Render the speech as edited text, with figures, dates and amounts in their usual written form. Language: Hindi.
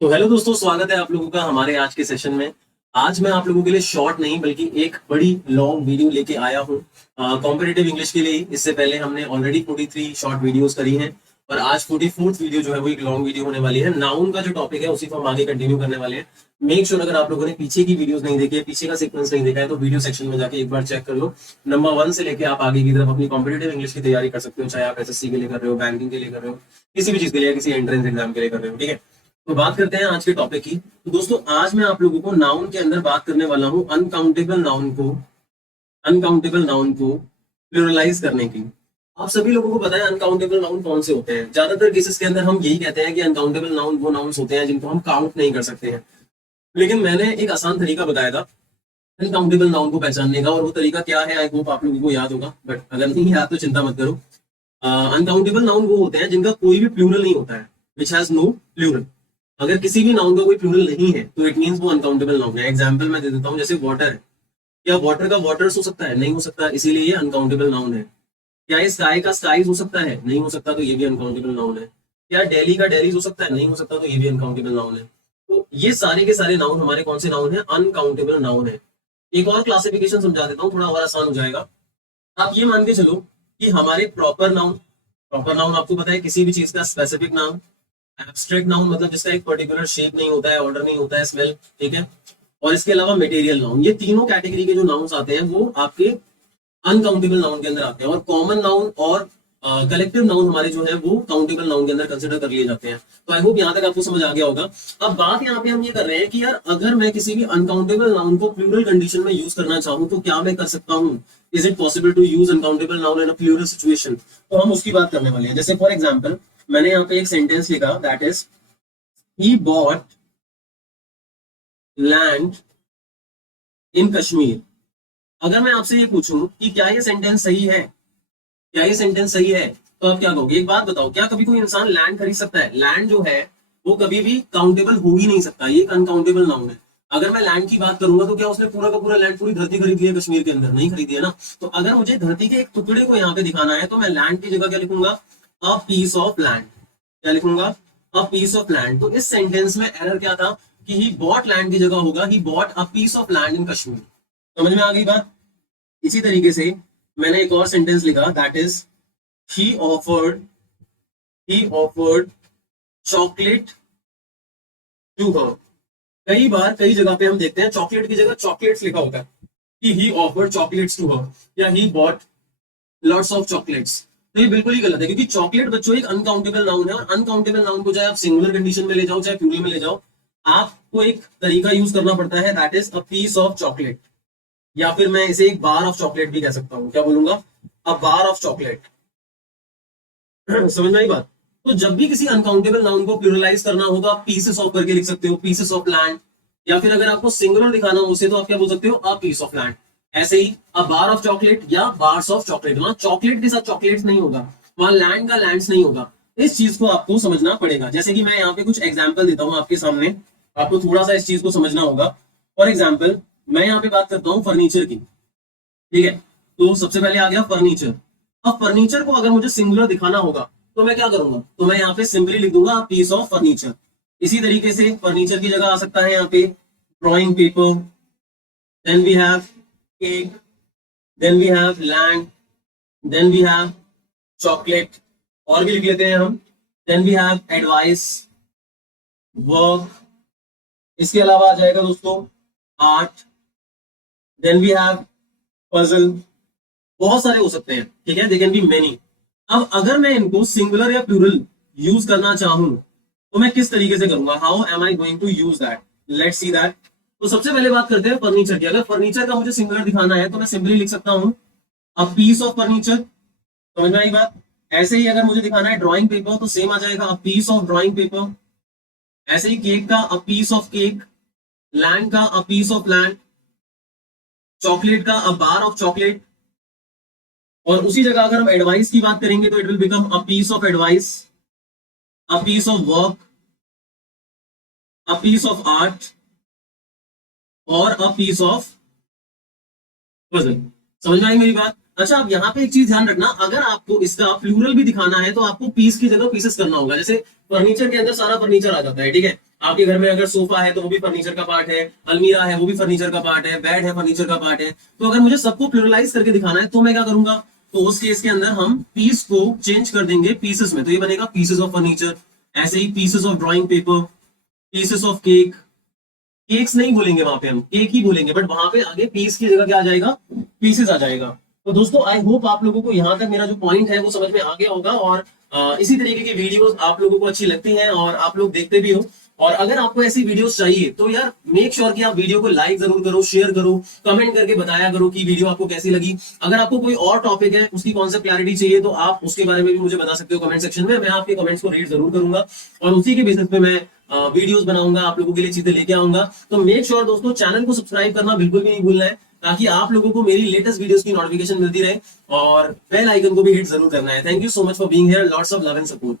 तो हेलो दोस्तों, स्वागत है आप लोगों का हमारे आज के सेशन में। आज मैं आप लोगों के लिए शॉर्ट नहीं बल्कि एक बड़ी लॉन्ग वीडियो लेके आया हूँ कॉम्पिटिटिव इंग्लिश के लिए। इससे पहले हमने ऑलरेडी 43 शॉर्ट वीडियोस करी हैं और आज 44th वीडियो जो है वो एक लॉन्ग वीडियो होने वाली है। नाउन का जो टॉपिक है उसी को हम आगे कंटिन्यू करने वाले हैं। मेक श्योर अगर आप लोगों ने पीछे की वीडियोस नहीं देखी है, पीछे का सीक्वेंस नहीं देखा है, तो वीडियो सेक्शन में जाके एक बार चेक कर लो। नंबर 1 से लेके आप आगे की तरफ अपनी कॉम्पिटिटिव इंग्लिश की तैयारी कर सकते हो, चाहे आप एसएससी के लिए कर रहे हो, बैंकिंग के लिए कर रहे हो, किसी भी चीज के लिए, किसी एंट्रेंस एग्जाम के लिए कर रहे हो। ठीक है, तो बात करते हैं आज के टॉपिक की। तो दोस्तों, आज मैं आप लोगों को नाउन के अंदर बात करने वाला हूं अनकाउंटेबल नाउन को प्लुरलाइज करने की। आप सभी लोगों को पता है अनकाउंटेबल नाउन कौन से होते हैं। ज्यादातर केसेस के अंदर हम यही कहते हैं कि अनकाउंटेबल नाउन वो नाउन्स होते हैं जिनको हम काउंट नहीं कर सकते हैं। लेकिन मैंने एक आसान तरीका बताया था अनकाउंटेबल नाउन को पहचानने का, और वो तरीका क्या है आई होप आप लोगों को याद होगा, बट अगर नहीं याद तो चिंता मत करो। अनकाउंटेबल नाउन वो होते हैं जिनका कोई भी प्लूरल नहीं होता है, विच हैज नो प्लूरल। अगर किसी भी नाउन का कोई प्लूरल नहीं है तो इट मींस वो अनकाउंटेबल नाउन है। एग्जांपल मैं दे देता हूँ, जैसे वाटर है। क्या वाटर का वाटर्स हो सकता है? नहीं हो सकता, इसीलिए ये अनकाउंटेबल नाउन है। क्या ये स्काई का स्काईज हो सकता है? नहीं हो सकता, तो ये भी अनकाउंटेबल नाउन है। क्या डेली का डेलीज हो सकता है? नहीं हो सकता, तो ये भी अनकाउंटेबल नाउन है। तो ये सारे के सारे नाउन हमारे कौन से नाउन है? अनकाउंटेबल नाउन है। एक और क्लासिफिकेशन समझा देता हूँ, थोड़ा और आसान हो जाएगा। आप ये मान के चलो कि हमारे प्रॉपर नाउन आपको पता है किसी भी चीज का स्पेसिफिक नाम। एब्स्ट्रैक्ट नाउन मतलब जिसका एक पर्टिकुलर शेप नहीं होता है, ऑर्डर नहीं होता है, स्मेल, ठीक है। और इसके अलावा मटेरियल नाउन, ये तीनों कैटेगरी के जो नाउन्स आते हैं वो आपके अनकाउंटेबल नाउन के अंदर आते हैं। और कॉमन नाउन और कलेक्टिव नाउन हमारे जो है वो काउंटेबल नाउन के अंदर कंसिडर कर लिए जाते हैं। तो आई होप यहाँ तक आपको समझ आ गया होगा। अब बात यहाँ पे हम ये कर रहे हैं कि यार अगर मैं किसी भी अनकाउंटेबल नाउन को प्लूरल कंडीशन में यूज करना चाहूँ तो क्या मैं कर सकता हूँ? Is it possible to use uncountable noun in a plural situation? तो हम उसकी बात करने वाले हैं। जैसे फॉर एग्जाम्पल मैंने यहाँ पे एक सेंटेंस लिखा, that is he bought land in Kashmir. अगर मैं आपसे ये पूछूं कि क्या ये सेंटेंस सही है, क्या ये सेंटेंस सही है, तो आप क्या कहोगे? एक बात बताओ, क्या कभी कोई इंसान लैंड खरीद सकता है? लैंड जो है वो कभी भी काउंटेबल हो ही नहीं सकता, ये एक अनकाउंटेबल नाउन है। अगर मैं लैंड की बात करूंगा तो क्या उसने पूरा का पूरा लैंड, पूरी धरती खरीद लिया कश्मीर के अंदर? नहीं खरीदी है ना। तो अगर मुझे धरती के एक टुकड़े को यहाँ पे दिखाना है तो मैं लैंड की जगह क्या लिखूंगा? A piece of land. क्या लिखूंगा? A piece of land. तो इस सेंटेंस में एरर क्या था कि ही बॉट लैंड की जगह होगा he bought a piece of land in Kashmir. समझ में आ गई बात? इसी तरीके से मैंने एक और सेंटेंस लिखा, that is he offered he offered chocolate to her। कई बार कई जगह पे हम देखते हैं चॉकलेट की जगह चॉकलेट्स लिखा होता है कि he offered chocolates to her या he bought lots of chocolates। तो ये बिल्कुल ही गलत है, क्योंकि चॉकलेट बच्चों एक अनकाउंटेबल नाउन है, और अनकाउंटेबल नाउन को चाहे आप सिंगुलर कंडीशन में ले जाओ चाहे प्लूरल में ले जाओ, आपको एक तरीका यूज करना पड़ता है, that is a piece of chocolate. या फिर मैं इसे एक बार ऑफ चॉकलेट भी कह सकता हूँ। क्या बोलूंगा? अ बार ऑफ चॉकलेट। समझ में आई बात? तो जब भी किसी अनकाउंटेबल नाउन को प्लुरलाइज करना हो तो आप पीसेस ऑफ करके लिख सकते हो, पीसेस ऑफ लैंड। या फिर अगर आपको सिंगुलर दिखाना हो उसे तो आप क्या बोल सकते हो? A piece of land. ऐसे ही अ बार ऑफ चॉकलेट या बार्स ऑफ चॉकलेट। वहां चॉकलेट के साथ चॉकलेट्स नहीं होगा, वहां लैंड का लैंड्स नहीं होगा। इस चीज को आपको समझना पड़ेगा। जैसे कि मैं यहाँ पे कुछ एग्जाम्पल देता हूँ आपके सामने, आपको थोड़ा सा इस चीज को समझना होगा। फॉर एग्जाम्पल मैं यहाँ पे बात करता हूँ फर्नीचर की, ठीक है। तो सबसे पहले आ गया फर्नीचर। अब फर्नीचर को अगर मुझे सिंगुलर दिखाना होगा तो मैं क्या करूंगा? तो मैं यहाँ पे सिंपली लिख दूंगा पीस ऑफ फर्नीचर। इसी तरीके से फर्नीचर की जगह आ सकता है यहाँ पे drawing paper, then we have cake, then we have land, then we have chocolate, और भी लिख लेते हैं हम, then we have advice, work. इसके अलावा आ जाएगा दोस्तों art, then we have puzzle. बहुत सारे हो सकते हैं, ठीक है, दे कैन बी मेनी। अब अगर मैं इनको सिंगुलर या प्लूरल यूज करना चाहूं तो मैं किस तरीके से करूंगा? How am I going to use that? Let's see that. तो सबसे पहले बात करते हैं फर्नीचर की। अगर फर्नीचर का मुझे सिंगुलर दिखाना है तो मैं सिंपली लिख सकता हूं अ पीस ऑफ फर्नीचर। समझ में आई बात? ऐसे ही अगर मुझे दिखाना है ड्रॉइंग पेपर तो सेम आ जाएगा a piece of drawing paper. ऐसे ही केक का a piece of cake, land का a piece of land, chocolate का अ बार ऑफ चॉकलेट। और उसी जगह अगर हम एडवाइस की बात करेंगे तो it will become a piece of advice, a piece of work, a piece of art, और अ पीस ऑफ पजल। समझ में आई मेरी बात? अच्छा, अब यहाँ पे एक चीज ध्यान रखना, अगर आपको इसका प्लूरल भी दिखाना है तो आपको पीस की जगह पीसेस करना होगा। जैसे फर्नीचर के अंदर सारा फर्नीचर आ जाता है, ठीक है। आपके घर में अगर सोफा है तो वो भी फर्नीचर का पार्ट है, अलमीरा है वो भी फर्नीचर का पार्ट है, बेड है फर्नीचर का पार्ट है। तो अगर मुझे सबको प्लूरलाइज करके दिखाना है तो मैं क्या करूंगा, तो उस केस के अंदर हम पीस को चेंज कर देंगे पीसेस में, तो ये बनेगा पीसेस ऑफ फर्नीचर। ऐसे ही pieces of drawing paper, pieces of cake. Cakes नहीं बोलेंगे वहां पे, हम केक ही बोलेंगे, बट वहां पे आगे पीस की जगह क्या आ जाएगा, पीसेस आ जाएगा। तो दोस्तों आई होप आप लोगों को यहाँ तक मेरा जो पॉइंट है वो समझ में आ गया होगा, और इसी तरीके की वीडियोस आप लोगों को अच्छी लगती हैं और आप लोग देखते भी हो। और अगर आपको ऐसी वीडियोस चाहिए तो यार मेक श्योर कि आप वीडियो को लाइक जरूर करो, शेयर करो, कमेंट करके बताया करो कि वीडियो आपको कैसी लगी। अगर आपको कोई और टॉपिक है उसकी कॉन्सेप्ट क्लैरिटी चाहिए तो आप उसके बारे में भी मुझे बता सकते हो कमेंट सेक्शन में, मैं आपके कमेंट्स को रीड जरूर करूंगा और उसी के बेसिस पे मैं वीडियोस बनाऊंगा, आप लोगों के लिए चीजें लेके आऊंगा। तो मेक श्योर दोस्तों चैनल को सब्सक्राइब करना बिल्कुल भी नहीं भूलना है, ताकि आप लोगों को मेरी लेटेस्ट वीडियोस की नोटिफिकेशन मिलती रहे, और बेल आइकन को भी हिट जरूर करना है। Thank you so much for being here, lots of love and support.